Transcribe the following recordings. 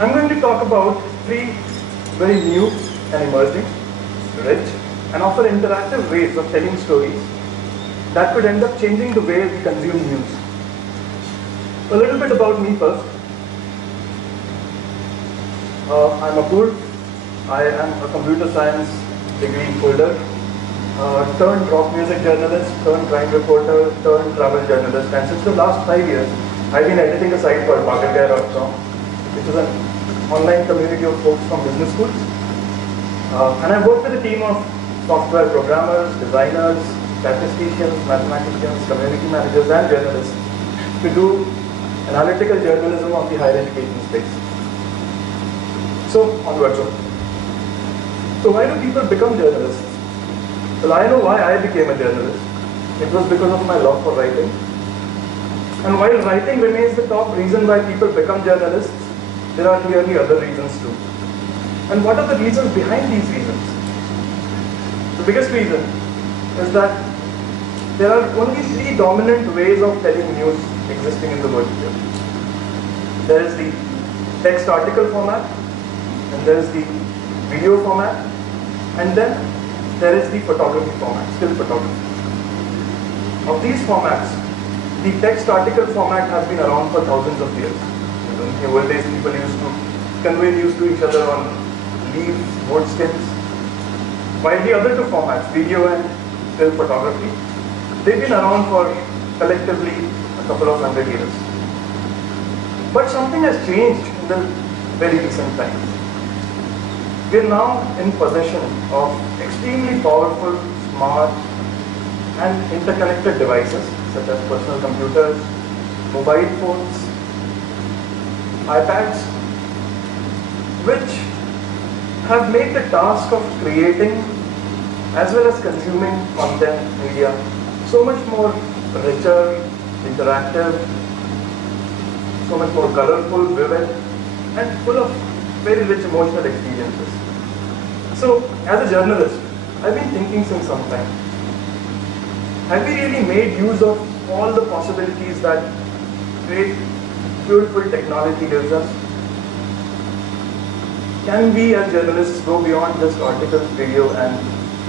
I'm going to talk about three very new and emerging, rich, and often interactive ways of telling stories that could end up changing the way we consume news. A little bit about me first. I'm Apurv. I am a computer science degree holder, turned rock music journalist, turned crime reporter, turned travel journalist, and since the last 5 years, I've been editing a site called marketguy.com, which is an online community of folks from business schools. And I work with a team of software programmers, designers, statisticians, mathematicians, community managers, and journalists to do analytical journalism of the higher education space. So, onwards. So why do people become journalists? Well, I know why I became a journalist. It was because of my love for writing. And while writing remains the top reason why people become journalists, there are clearly other reasons too. And what are the reasons behind these reasons? The biggest reason is that there are only three dominant ways of telling news existing in the world today. There is the text article format, and there is the video format, and then there is the photography format, still photography. Of these formats, the text article format has been around for thousands of years. In the old days, people used to convey news to each other on leaves, wood skins. While the other two formats, video and still photography, they've been around for collectively a couple of 100 years. But something has changed in the very recent times. We are now in possession of extremely powerful, smart, and interconnected devices such as personal computers, mobile phones, iPads, which have made the task of creating as well as consuming content media so much more richer, interactive, so much more colorful, vivid, and full of very rich emotional experiences. So, as a journalist, I've been thinking since some time, have we really made use of all the possibilities that great, beautiful technology gives us? Can we as journalists go beyond just articles, video and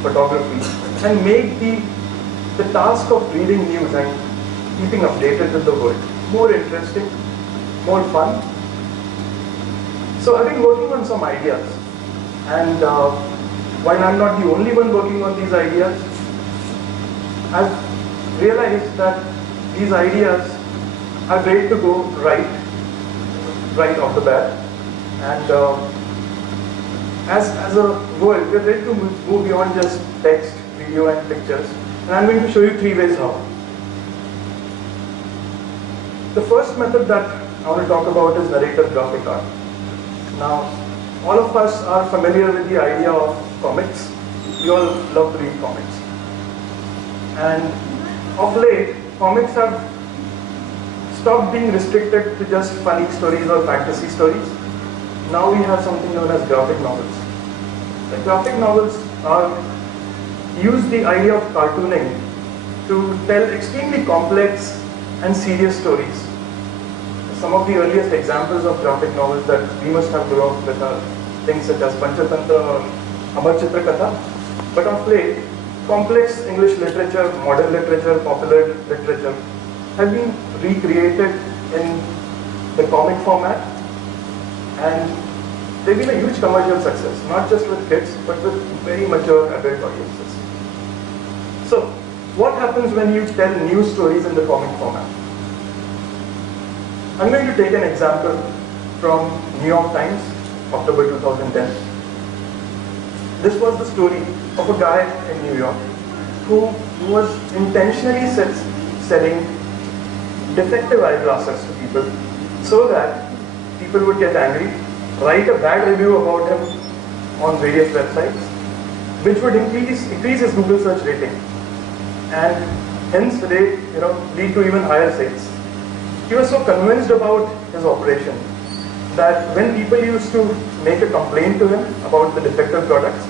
photography and make the task of reading news and keeping updated with the world more interesting, more fun? So I've been working on some ideas, and while I'm not the only one working on these ideas, I've realized that these ideas are ready to go right off the bat, and as a world, we're ready to move beyond just text, video and pictures, and I'm going to show you three ways how. The first method that I want to talk about is narrative graphic art. Now, all of us are familiar with the idea of comics. We all love to read comics. And of late, comics have stopped being restricted to just funny stories or fantasy stories. Now we have something known as graphic novels. The graphic novels use the idea of cartooning to tell extremely complex and serious stories. Some of the earliest examples of graphic novels that we must have grown up with are things such as Panchatantra or Amar Chitra Katha. But of late, complex English literature, modern literature, popular literature have been recreated in the comic format, and they've been a huge commercial success, not just with kids, but with very mature adult audiences. So, what happens when you tell news stories in the comic format? I'm going to take an example from New York Times, October 2010. This was the story of a guy in New York who was intentionally selling defective eyeglasses to people so that people would get angry, write a bad review about him on various websites, which would increase his Google search rating, and hence lead to even higher sales. He was so convinced about his operation that when people used to make a complaint to him about the defective products,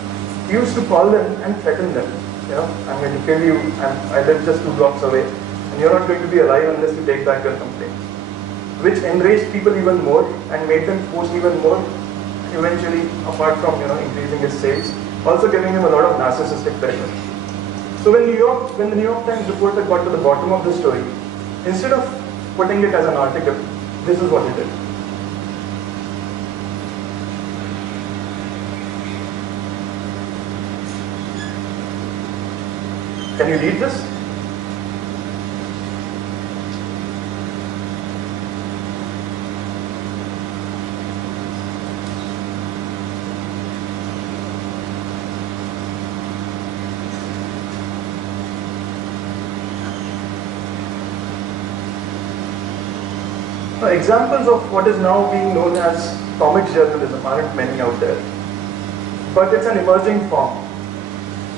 he used to call them and threaten them. I'm going to kill you, and I live just 2 blocks away, and you're not going to be alive unless you take back your complaint. which enraged people even more and made them post even more, eventually, apart from increasing his sales, also giving him a lot of narcissistic pleasure. So when the New York Times reporter got to the bottom of the story, instead of putting it as an article, this is what he did. Can you read this? Now, examples of what is now being known as comics journalism aren't many out there, but it's an emerging form.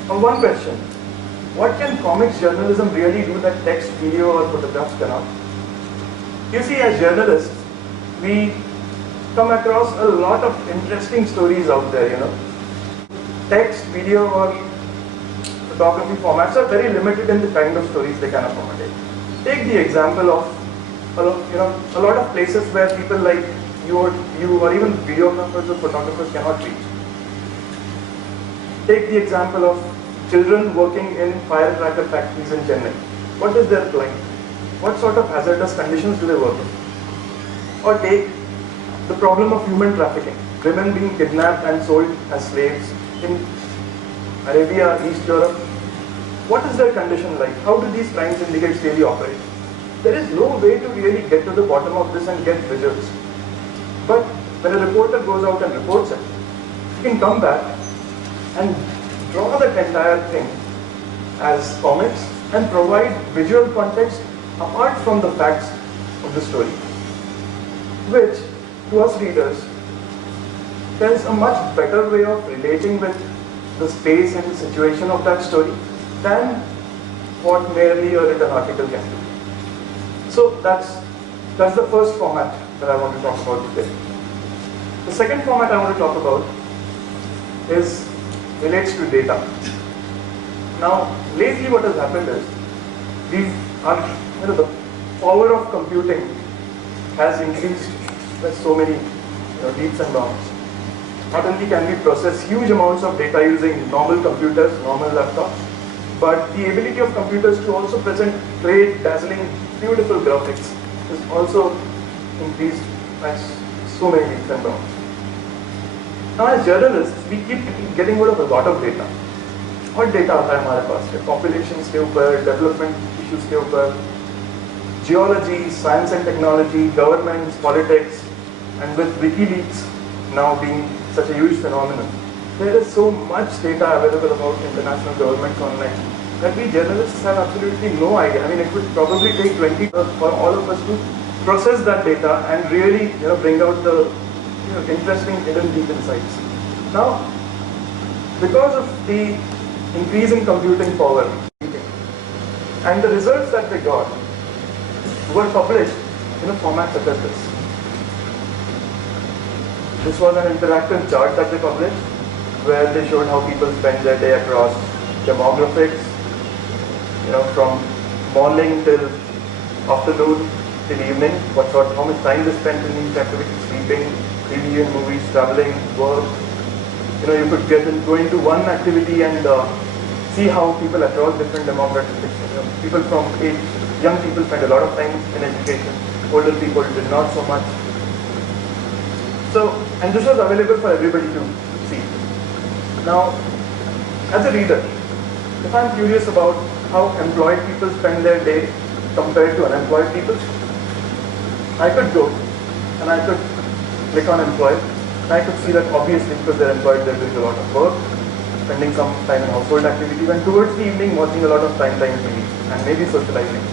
Now, one question: what can comics journalism really do that text, video, or photographs cannot? You see, as journalists, we come across a lot of interesting stories out there. Text, video, or photography formats are very limited in the kind of stories they can accommodate. Take the example of a lot of places where people like you or even videographers or photographers cannot reach. Take the example of children working in firecracker factories in Chennai. What is their plight? What sort of hazardous conditions do they work in? Or take the problem of human trafficking, women being kidnapped and sold as slaves in Arabia, East Europe. What is their condition like? How do these crime syndicates really operate? There is no way to really get to the bottom of this and get visuals. But when a reporter goes out and reports it, he can come back and draw that entire thing as comics and provide visual context apart from the facts of the story, which to us readers tells a much better way of relating with the space and the situation of that story than what merely a written article can do. So that's the first format that I want to talk about today. The second format I want to talk about relates to data. Now, lately what has happened is the power of computing has increased by so many leaps and bounds. Not only can we process huge amounts of data using normal computers, normal laptops, but the ability of computers to also present great, dazzling, beautiful graphics is also increased by so many leaps and bounds. Now, as journalists, we keep getting rid of a lot of data. और data आता है हमारे पास populations के ऊपर, development issues के ऊपर, geology, science and technology, governments, politics, and with WikiLeaks now being such a huge phenomenon, there is so much data available about international governments online that we journalists have absolutely no idea. I mean, it would probably take 20 years for all of us to process that data and really bring out the interesting hidden deep insights. Now, because of the increase in computing power and the results that they got were published in a format such as this. This was an interactive chart that they published where they showed how people spend their day across demographics, from morning till afternoon till evening, how much time they spent in each activity, sleeping, TV and movies, traveling, work. You could go into one activity and see how people across different demographics, people from age, young people spend a lot of time in education, older people did not so much. So, and this was available for everybody to see. Now, as a reader, if I'm curious about how employed people spend their day compared to unemployed people, I could go and I could click on employed, and I could see that obviously because they're employed, they're doing a lot of work, spending some time in household activities, and towards the evening watching a lot of time TV and maybe socializing.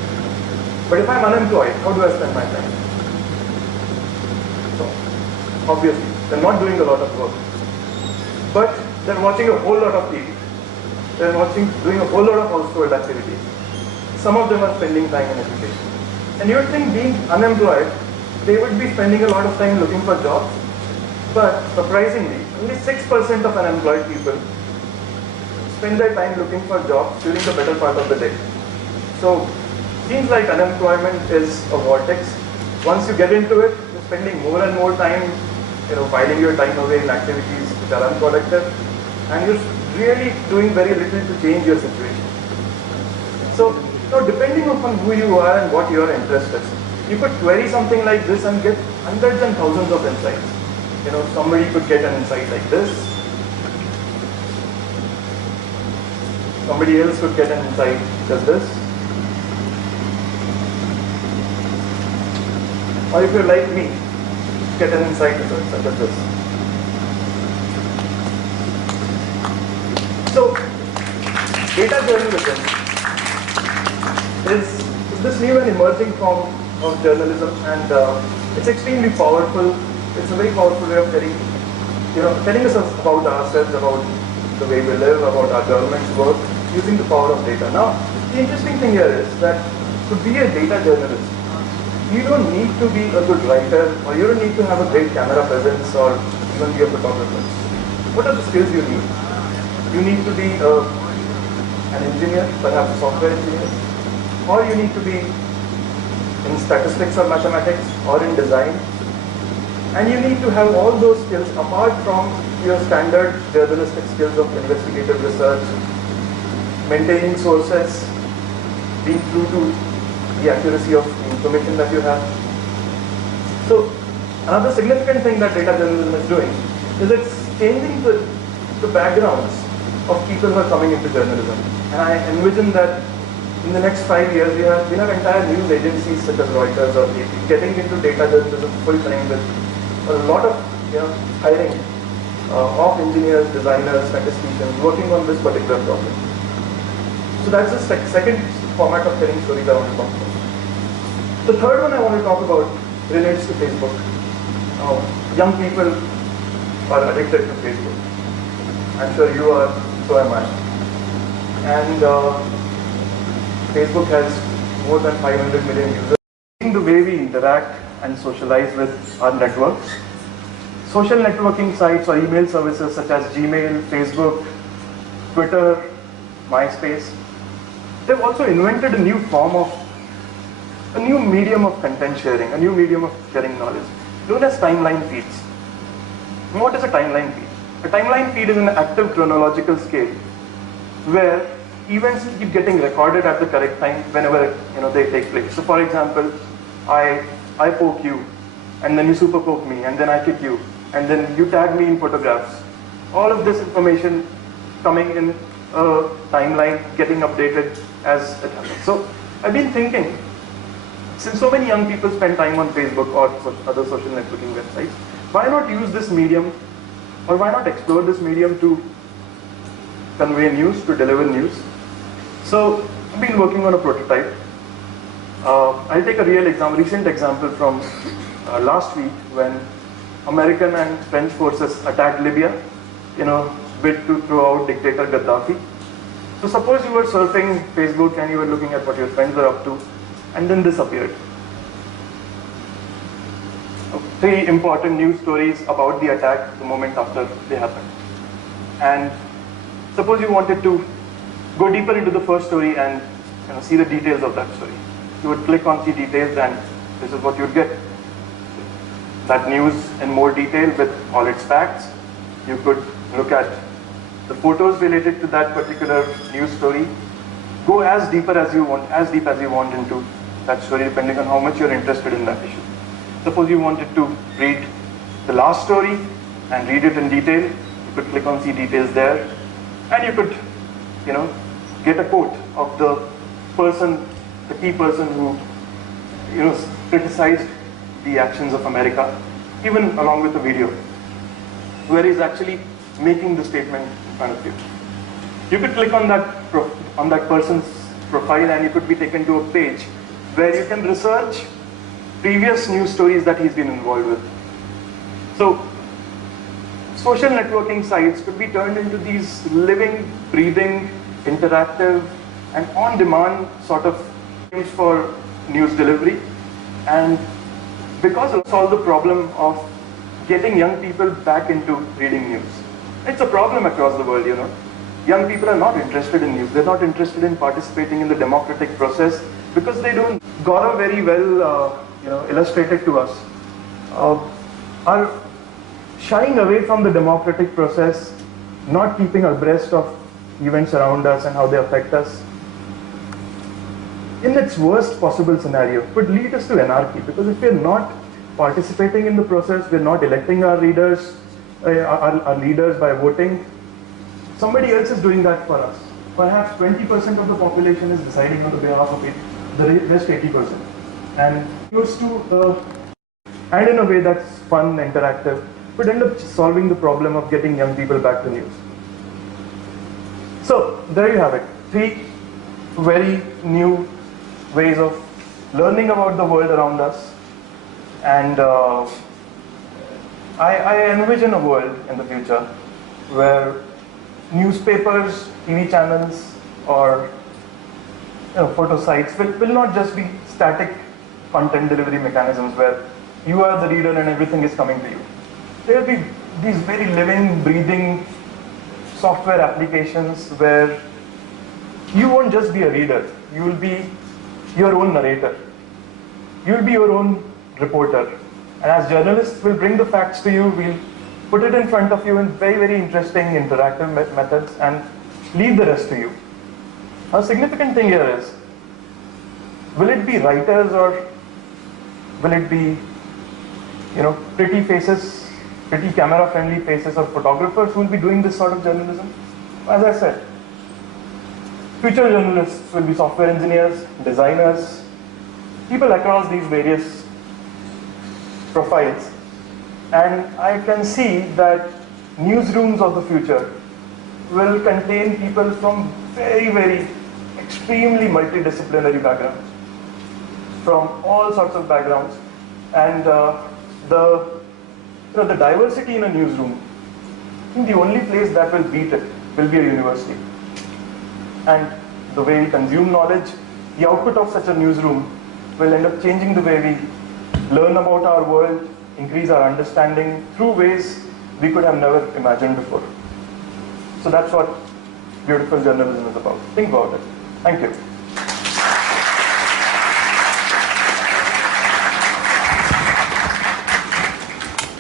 But if I'm unemployed, how do I spend my time? So, obviously, they're not doing a lot of work, but they're watching a whole lot of TV. They're doing a whole lot of household activities. Some of them are spending time in education. And you would think being unemployed, they would be spending a lot of time looking for jobs, but surprisingly, only 6% of unemployed people spend their time looking for jobs during the better part of the day. So, seems like unemployment is a vortex once you get into it, you're spending more and more time, whiling your time away in activities which are unproductive, and you're really doing very little to change your situation. So, depending upon who you are and what your interest is, you could query something like this and get hundreds and thousands of insights. Somebody could get an insight like this. Somebody else could get an insight just this. Or if you're like me, get an insight such as this. So, data journalism is this new and emerging form of journalism, and it's extremely powerful. It's a very powerful way of telling us about ourselves, about the way we live, about our government's work, using the power of data. Now, the interesting thing here is that to be a data journalist, you don't need to be a good writer, or you don't need to have a great camera presence, or even be a photographer. What are the skills you need? You need to be an engineer, perhaps a software engineer, or you need to be in statistics or mathematics, or in design. And you need to have all those skills apart from your standard journalistic skills of investigative research, maintaining sources, being true to the accuracy of the information that you have. So, another significant thing that data journalism is doing is it's changing the backgrounds of people who are coming into journalism. And I envision that in the next 5 years, we have entire news agencies such as Reuters or AP getting into data journalism full time with a lot of hiring of engineers, designers, statisticians working on this particular problem. So that's the second format of telling stories I want to talk about. The third one I want to talk about relates to Facebook. Young people are addicted to Facebook. I'm sure you are, so am I. And Facebook has more than 500 million users. The way we interact and socialize with our networks. Social networking sites or email services such as Gmail, Facebook, Twitter, MySpace, they've also invented a new medium of content sharing, a new medium of sharing knowledge, known as timeline feeds. And what is a timeline feed? A timeline feed is an active chronological scale where events keep getting recorded at the correct time whenever they take place. So for example, I poke you, and then you super poke me, and then I kick you, and then you tag me in photographs. All of this information coming in a timeline, getting updated as it happens. So I've been thinking, since so many young people spend time on Facebook or other social networking websites, why not use this medium, or why not explore this medium to convey news, to deliver news? So I've been working on a prototype. I'll take a recent example from last week when American and French forces attacked Libya, bid to throw out dictator Gaddafi. So suppose you were surfing Facebook and you were looking at what your friends were up to, and then this appeared. 3 important news stories about the attack the moment after they happened. And suppose you wanted to go deeper into the first story and see the details of that story. You would click on see details, and this is what you'd get. That news in more detail with all its facts. You could look at the photos related to that particular news story. Go as deep as you want into that story, depending on how much you're interested in that issue. Suppose you wanted to read the last story and read it in detail. You could click on see details there, and you could get a quote of the key person who criticized the actions of America, even along with a video where he's actually making the statement in front of you. You could click on that person's profile, and you could be taken to a page where you can research previous news stories that he's been involved with. So social networking sites could be turned into these living, breathing, interactive, and on-demand sort of things for news delivery. And because it solves the problem of getting young people back into reading news. It's a problem across the world, Young people are not interested in news. They're not interested in participating in the democratic process because they don't. Gaurav very well illustrated to us, are shying away from the democratic process, not keeping abreast of events around us and how they affect us, in its worst possible scenario, could lead us to anarchy. Because if we're not participating in the process, we're not electing our leaders by voting, somebody else is doing that for us. Perhaps 20% of the population is deciding on the behalf of the rest 80%. And used to, and in a way that's fun, interactive, would end up solving the problem of getting young people back to news. So there you have it. 3 very new ways of learning about the world around us. And I envision a world in the future where newspapers, TV channels, or photo sites will not just be static content delivery mechanisms where you are the reader and everything is coming to you. There will be these very living, breathing software applications where you won't just be a reader, you will be your own narrator. You will be your own reporter. And as journalists, we'll bring the facts to you, we'll put it in front of you in very, very interesting interactive methods and leave the rest to you. A significant thing here is, will it be writers or will it be, pretty faces, pretty camera-friendly faces of photographers who will be doing this sort of journalism? As I said, future journalists will be software engineers, designers, people across these various profiles. And I can see that newsrooms of the future will contain people from very, very extremely multidisciplinary backgrounds, from all sorts of backgrounds. And the diversity in a newsroom, I think the only place that will beat it will be a university. And the way we consume knowledge, the output of such a newsroom will end up changing the way we learn about our world, increase our understanding through ways we could have never imagined before. So that's what beautiful journalism is about. Think about it. Thank you.